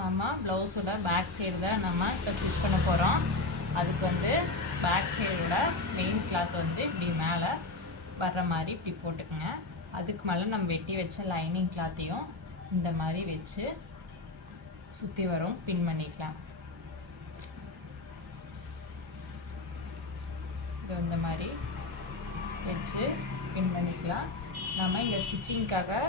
நம்ம ப்ளவுஸோட back side தான் நம்ம இப்போ ஸ்டிச் பண்ண போகிறோம். அதுக்கு வந்து பேக் சைடோட மெயின் கிளாத் வந்து இப்படி மேலே வர்ற மாதிரி இப்படி போட்டுக்கோங்க. அதுக்கு மேலே நம்ம வெட்டி வச்ச லைனிங் கிளாத்தையும் இந்த மாதிரி வச்சு சுற்றி வரும் பின் பண்ணிக்கலாம். இது இந்த மாதிரி வச்சு பின் பண்ணிக்கலாம். நம்ம இங்கே ஸ்டிச்சிங்க்காக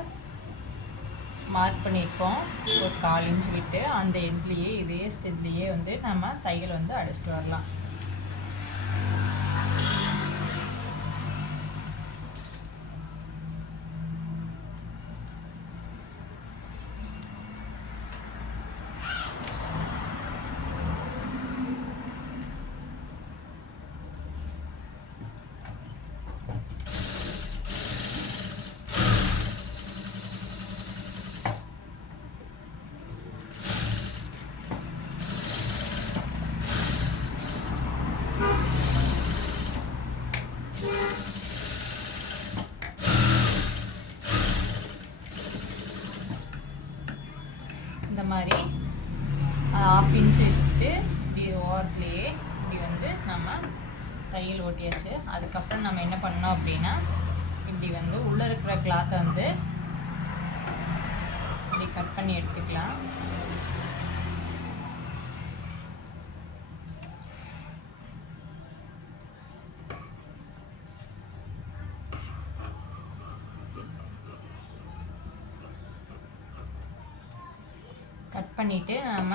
மார்க் பண்ணியிருக்கோம் ஒரு 1/4 இன்ச் விட்டு, அந்த எண்ட்லேயே இதே ஸ்டெட்லேயே வந்து நம்ம தையல் வந்து அடிச்சுட்டு வரலாம். இந்த மாதிரி 1/2 இன்ச் எடுத்து இப்படி ஓரத்துலேயே இப்படி வந்து நம்ம தையல் ஓட்டியாச்சு. அதுக்கப்புறம் நம்ம என்ன பண்ணோம் அப்படின்னா, இப்படி வந்து உள்ளே இருக்கிற கிளாத்தை வந்து இப்படி கட் பண்ணி எடுத்துக்கலாம். கட் பண்ணிவிட்டு நம்ம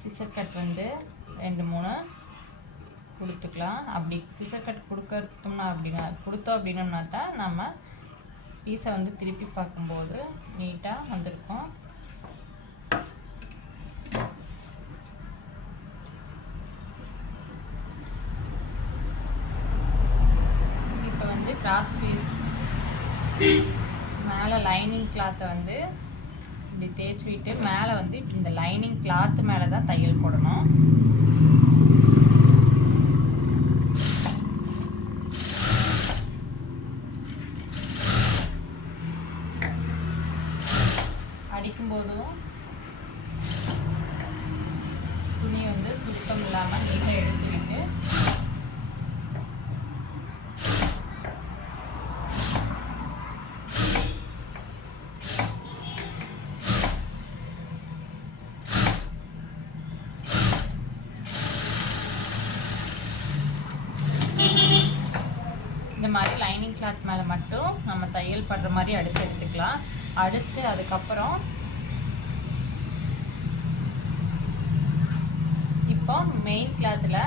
சிசர் கட் வந்து 2-3 கொடுத்துக்கலாம். அப்படி சிசர் கட் கொடுத்தோம் அப்படின்னா தான் நம்ம பீஸை வந்து திருப்பி பார்க்கும்போது நீட்டாக வந்திருக்கும். இப்போ வந்து கிராஸ் பீஸ் மேலே லைனிங் கிளாத்தை வந்து இப்படி தேய்ச்சி விட்டு மேலே வந்து இப்படி இந்த லைனிங் கிளாத்து மேலே தான் தையல் போடணும். அடிக்கும்போதும் துணி வந்து சுத்தம் இல்லாமல் நீட்டாக எடுத்துக்கிட்டு இந்த மாதிரி லைனிங் கிளாத் மேலே மட்டும் நம்ம தையல் பண்ணுற மாதிரி அடித்து எடுத்துக்கலாம். அடிச்சுட்டு அதுக்கப்புறம் இப்போ மெயின் கிளாத்தில்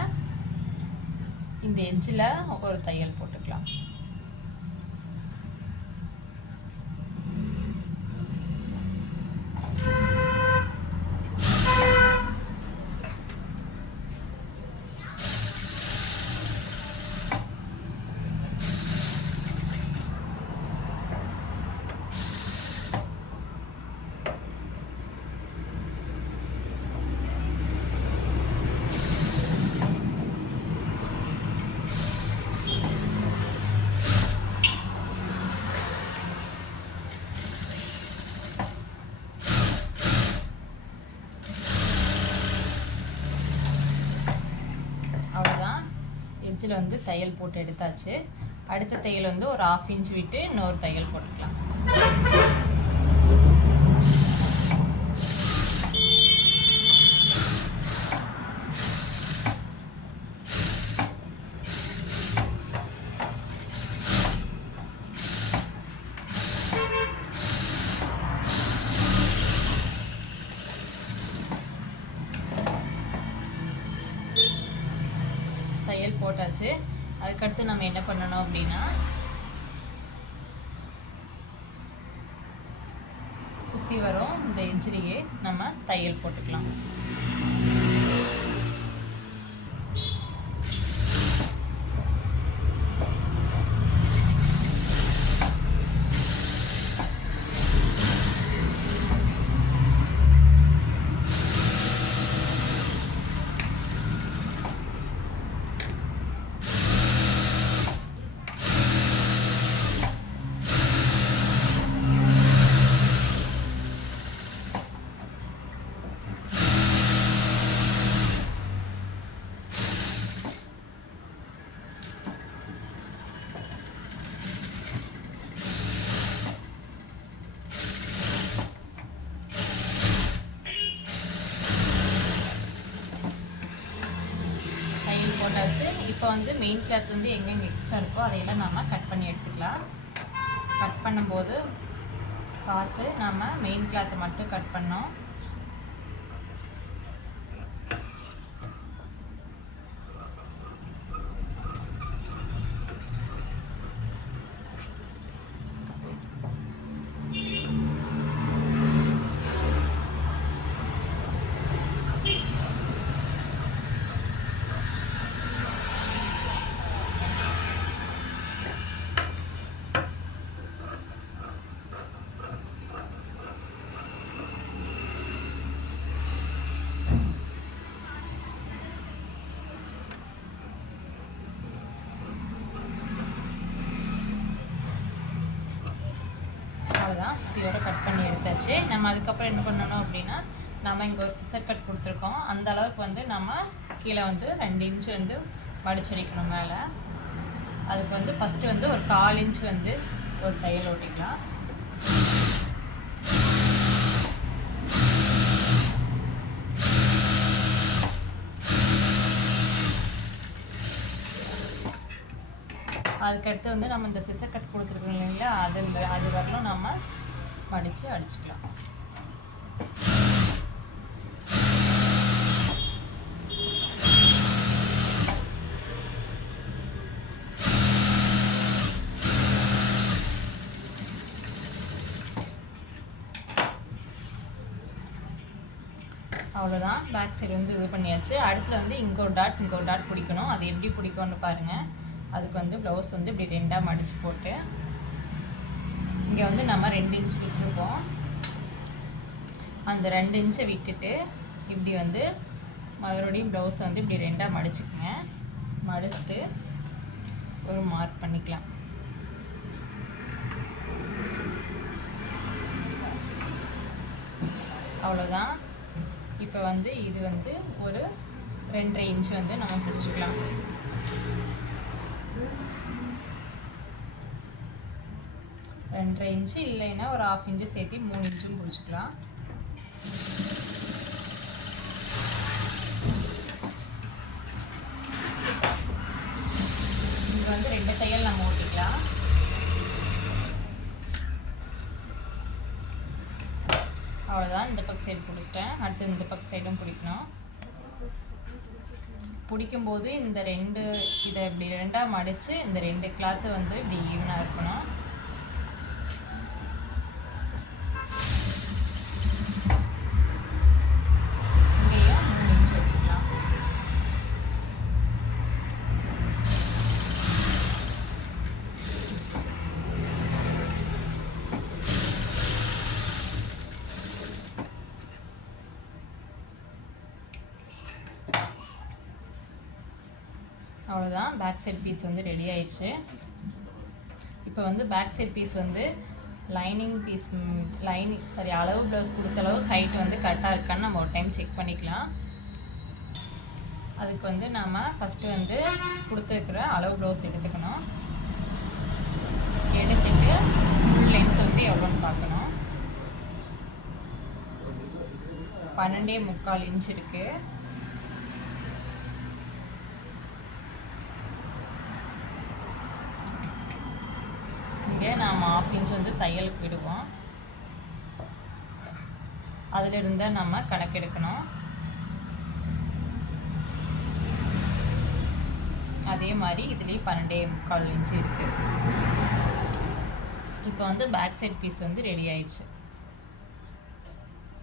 இந்த எட்ஜில் ஒரு தையல் போட்டுக்கலாம். எட்ஜில் வந்து தையல் போட்டு எடுத்தாச்சு. அடுத்த தையல் வந்து ஒரு 1/2 இன்ச் விட்டு இன்னொரு தையல் போட்டுக்கலாம். தையல் போட்டாச்சு. அதுக்கடுத்து நம்ம என்ன பண்ணணும் அப்படின்னா, சுற்றி வரும் இந்த எட்ஜிலேயே நம்ம தையல் போட்டுக்கலாம். போட்டாச்சு. இப்போ வந்து மெயின் கிளாத் வந்து எங்கெங்கே எக்ஸ்ட்ரா இருக்கோ அதையெல்லாம் நம்ம கட் பண்ணி எடுத்துக்கலாம். கட் பண்ணும்போது பார்த்து நம்ம மெயின் கிளாத்தை மட்டும் கட் பண்ணோம். அவ்வளோதான், சுற்றியோட கட் பண்ணி எடுத்தாச்சு. நம்ம அதுக்கப்புறம் என்ன பண்ணணும் அப்படின்னா, நம்ம இங்கே ஒரு சிசர் கட் கொடுத்துருக்கோம். அந்த அளவுக்கு வந்து நம்ம கீழே வந்து 2 இன்ச் வந்து மடிச்சடிக்கணும் மேலே. அதுக்கு வந்து ஃபஸ்ட்டு வந்து ஒரு 1/4 இன்ச் வந்து ஒரு தையல் ஓட்டிக்கலாம். அதுக்கடுத்து வந்து நம்ம இந்த சிசர் கட் கொடுத்துருக்கோம் இல்லைங்களா, அது வரலும் நம்ம மடித்து அடிச்சுக்கலாம். அவ்வளோதான், பேக் சைடு வந்து இது பண்ணியாச்சு. அடுத்துல வந்து இங்கே ஒரு டாட் பிடிக்கணும். அது எப்படி பிடிக்கும்னு பாருங்கள். அதுக்கு வந்து ப்ளவுஸ் வந்து இப்படி 2ஆக மடித்து போட்டு இங்கே வந்து நம்ம 2 இன்ச் விட்டுருக்கோம். அந்த 2 இன்ச்சை விட்டுட்டு இப்படி வந்து மறுபடியும் ப்ளவுஸை வந்து இப்படி 2ஆக மடிச்சுக்குங்க. மடிச்சுட்டு ஒரு மார்க் பண்ணிக்கலாம். அவ்வளோதான். இப்போ வந்து இது வந்து ஒரு 2.5 இன்ச் வந்து நம்ம பிடிச்சிக்கலாம். 2.5 இன்ச்சு இல்லைன்னா ஒரு 1/2 இன்ச்சு சேர்த்து 3 இன்ச்சும் பிடிச்சிக்கலாம். இங்கே வந்து 2 தையல் நம்ம ஓட்டிக்கலாம். அவ்வளோதான், இந்த பக்கம் சைடு பிடிச்சிட்டேன். அடுத்து இந்த பக்கம் சைடும் பிடிக்கணும். பிடிக்கும்போது இந்த இதை இப்படி 2ஆக மடித்து இந்த 2 கிளாத்து வந்து இப்படி ஈவனாக இருக்கணும். இங்கேயும் 3 இன்ச் வச்சுக்கலாம். அவ்வளோதான், பேக் சைட் பீஸ் வந்து ரெடி ஆயிடுச்சு. இப்போ வந்து பேக் சைட் பீஸ் வந்து அளவு ப்ளவுஸ் கொடுத்த அளவு ஹைட் வந்து கரெக்டாக இருக்கான்னு நம்ம ஒரு டைம் செக் பண்ணிக்கலாம். அதுக்கு வந்து நம்ம ஃபஸ்ட்டு வந்து கொடுத்துருக்குற அளவு ப்ளவுஸ் எடுத்துக்கணும். எடுத்துட்டு ஃபுல் லென்த் வந்து எவ்வளோன்னு பார்க்கணும். 12.25 இன்ச் இருக்குது. இங்கே நாம் 1/2 இன்ச் வந்து தையலுக்கு விடுவோம். அதில் இருந்தால் நம்ம கணக்கெடுக்கணும். அதே மாதிரி இதுலேயும் 12.25 இன்ச்சு இருக்குது. இப்போ வந்து பேக் சைட் பீஸ் வந்து ரெடி ஆயிடுச்சு.